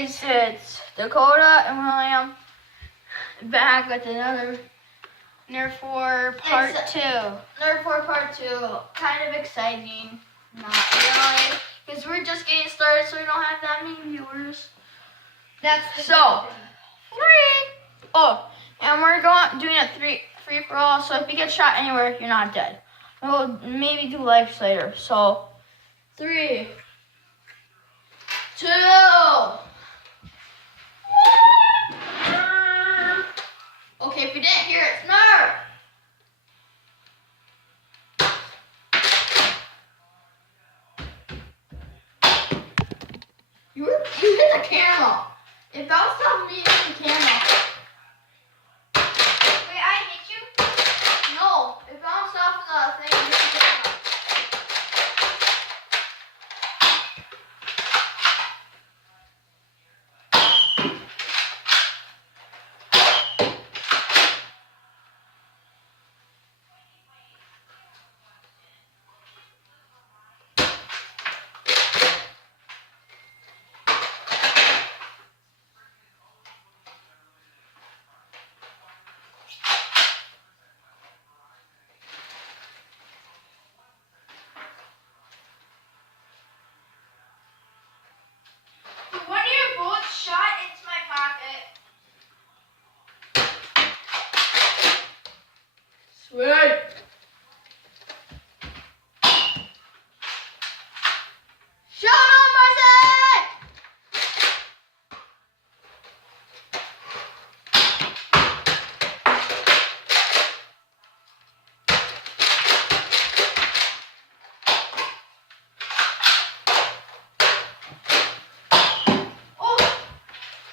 guys, it's Dakota and William back with another Nerf 4 Part 2. Nerf 4 Part 2, kind of exciting, not really, because we're just getting started so we don't have that many viewers. That's so, free! Oh, and we're doing a free for all, so if you get shot anywhere, you're not dead. We'll maybe do lives later, so 3, 2, okay, if you didn't hear it, Nerf! You hit the camera. It bounced off me and hit the camera. Wait, I hit you? No, it bounced off the thing and hit the camera. One of your bullets shot into my pocket. Sweet. Shut up, Marcy!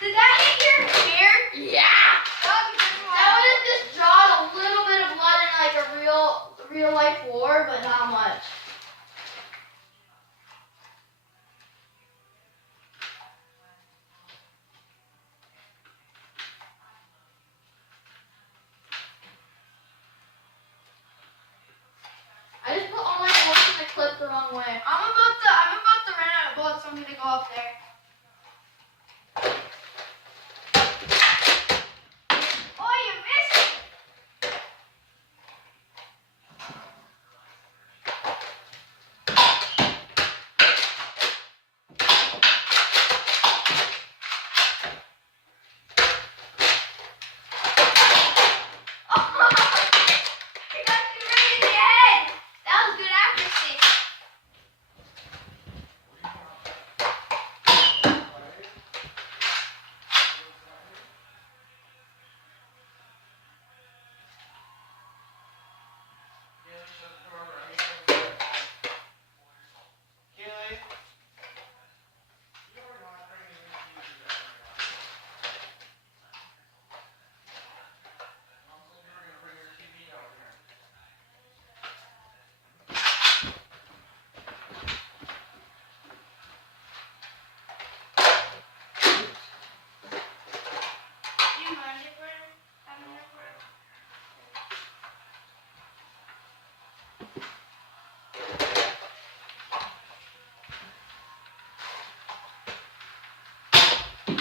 Did that make your hair? Yeah! That would have just drawn a little bit of blood in like a real life war, but not much. I just put all my bullets in the clip the wrong way. I'm about to run out of bullets, so I'm gonna go up there. Oh, you missed it! I got you right in the head! That was good accuracy.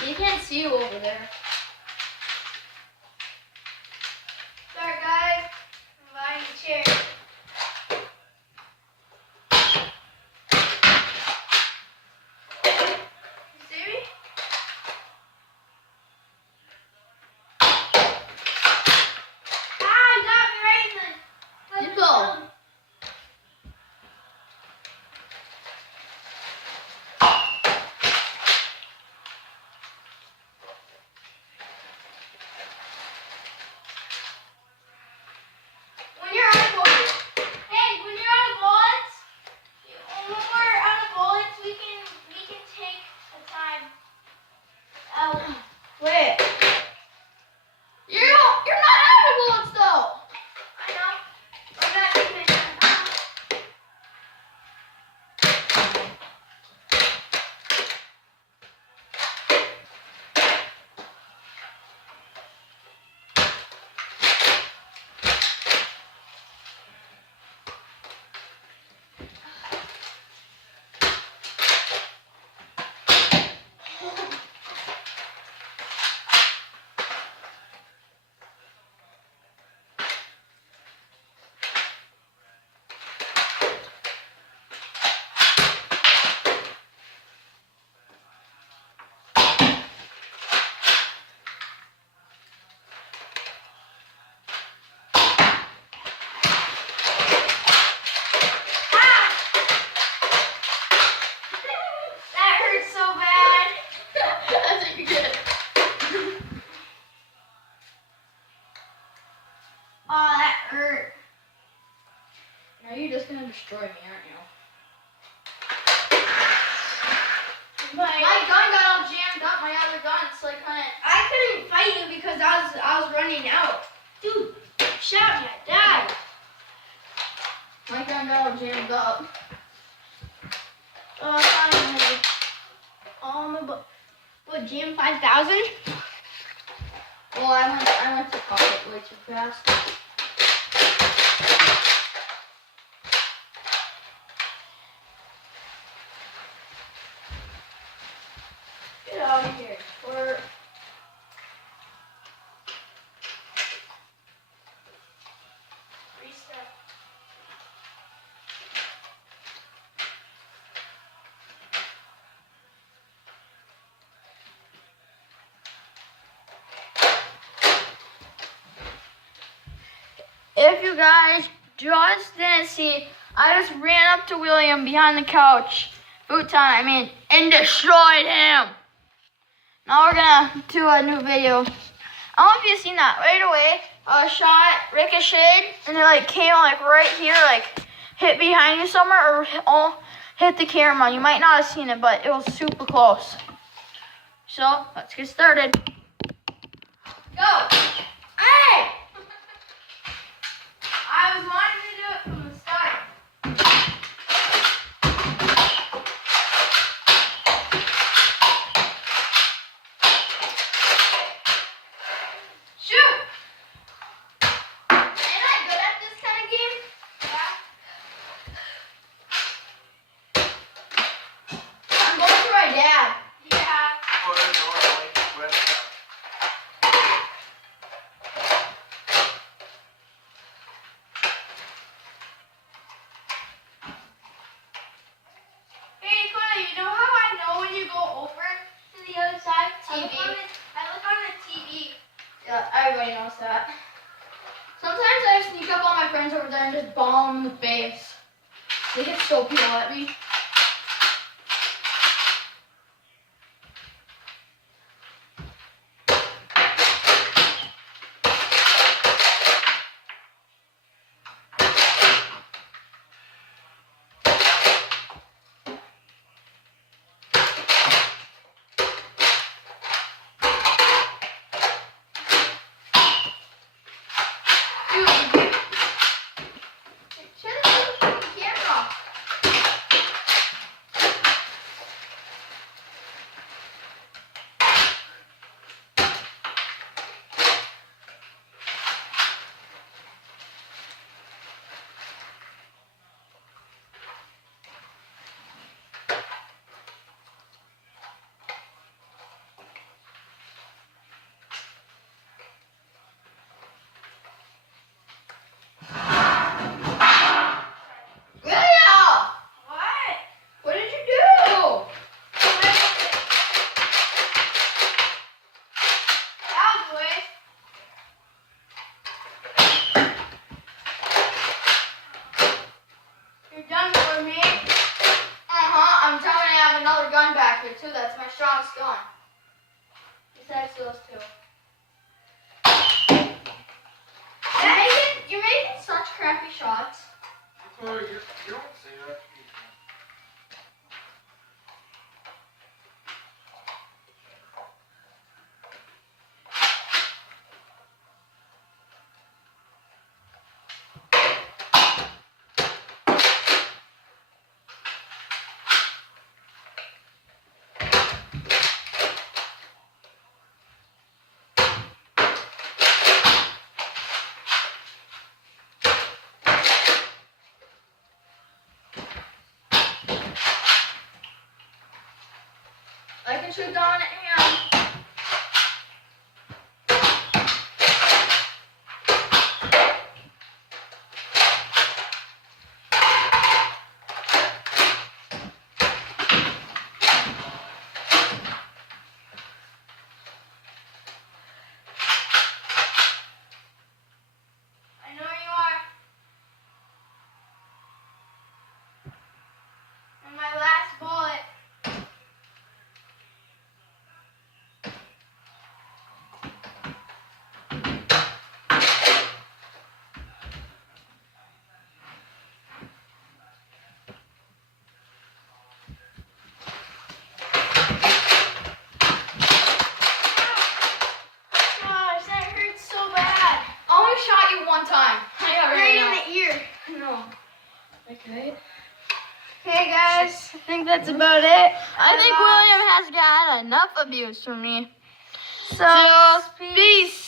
They can't see you over there. Sorry guys, I'm buying a chair. You see me? Ah, you got me right in the... You go. destroy me, aren't you? My gun got all jammed up. My other gun, so I couldn't. I couldn't fight you because I was running out. Dude, shot me, I died. My gun got all jammed up. Finally. What, GM 5000? Well, I went to call it way too fast. Get out of here. Or restart. If you guys just didn't see, I just ran up to William behind the couch, and destroyed him. Now we're gonna do a new video. I don't know if you've seen that. Right away, a shot ricocheted, and it like came like right here, like hit behind you somewhere, or hit the camera. You might not have seen it, but it was super close. So let's get started. Go. Hey! I was wanting to do it from the start. Shoot! Am I good at this kind of game? I'm going to my dad. Yeah. Hey, Connor, you know how I know when you go over to the other side? TV. I look on the TV. Yeah, everybody knows that. Sometimes I sneak up on my friends over there and just bomb them in the face. They get so pissed at me. Too, that's my strongest gun. Besides those two. You're making such crappy shots. Oh, you don't say that. I can shoot dominant hand. I know you are. And my last bullet. that's about it. I think William has gotten enough abuse from me. So, peace.